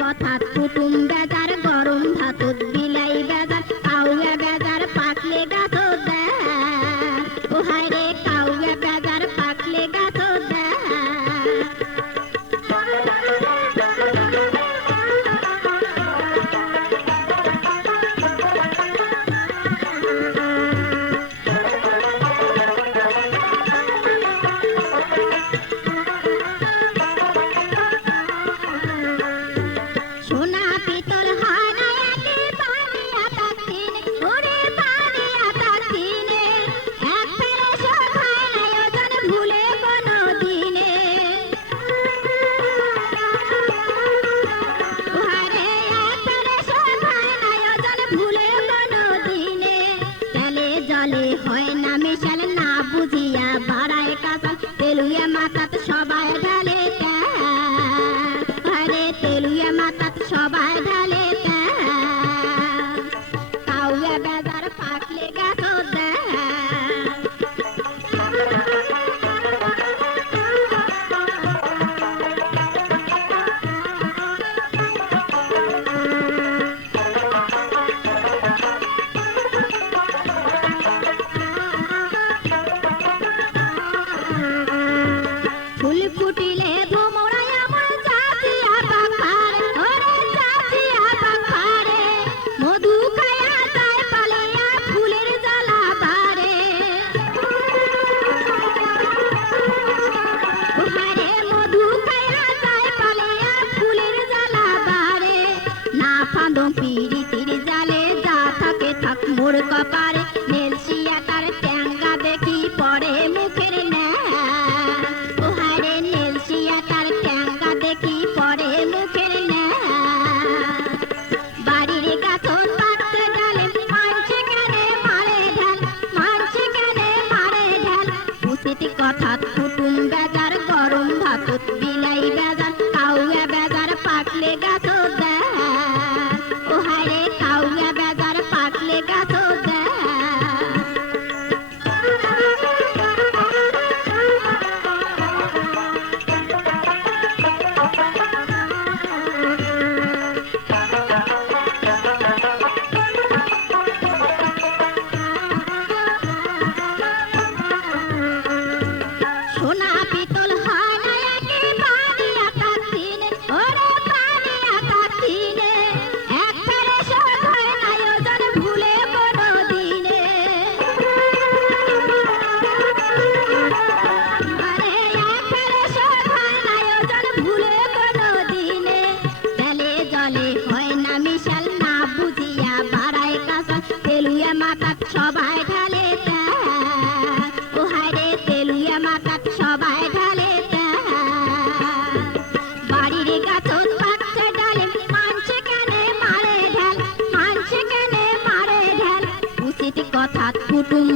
কথা কুটুম বেজার গরম ভাতত বিলাই বেজার কাউয়া বেজার পাকলে গাছ ও হায় রে কাউয়া বেজার পাকলে গাছ হয় না মিশাল না বুঝিয়া বাড়ায় কাঁচা তেলুয়া মাথাত সবাই ঢালে আরে তেলুয়া মাথাত সবাই ঢালে কাউয়া বেজার পাকলে গাছ ফুল ফুটিলে ভোমরায় আমার চাচিয়া পাখারে ওরে চাচিয়া পাখারে মধু খায়া যায় পালিয়া ফুলের জ্বালা বারে ওহারে মধু খায়া যায় পালিয়া ফুলের জ্বালা বারে না ফাঁদো পিরিতির জালে যা থাকে থাক মোর কপারে নেলসিয়া তার ট্যাঙ্গা দেখি পড়ে মুখের না দেখি পরে মুখের না বাড়ির গাছন পাততে গেলে মানছে কেনে মারে ঢাল মানছে কেনে মারে ঢাল উচিত কথা কুটুম বেজার গরম ভাতত বিলাই বেজার কাউয়া বেজার পাকলে গাছ ও হায় কাউয়া বেজার পাকলে গাছ সোনা পিতল হয় না একে পানি আতা দিনে ওরে পানি আতা দিনে এক ফেরে সর হয় না ওজন ভুলে কোনো দিনে আরে এক ফেরে সর হয় না ওজন ভুলে কোনো দিনে জলে জলে হয় না মিশাল না বুঝিয়া বাড়ায় কাঁচা তেলুয়া মাথাত সবাই ঢালে ও হায় রে তেলুয়া মাথাত সবাই ঢালে বাড়ির গাছন পাচ্ছে ডালে মানছে কেনে মারে ঢাল মানছে কেনে মারে ঢাল উচিত কথা কুটুম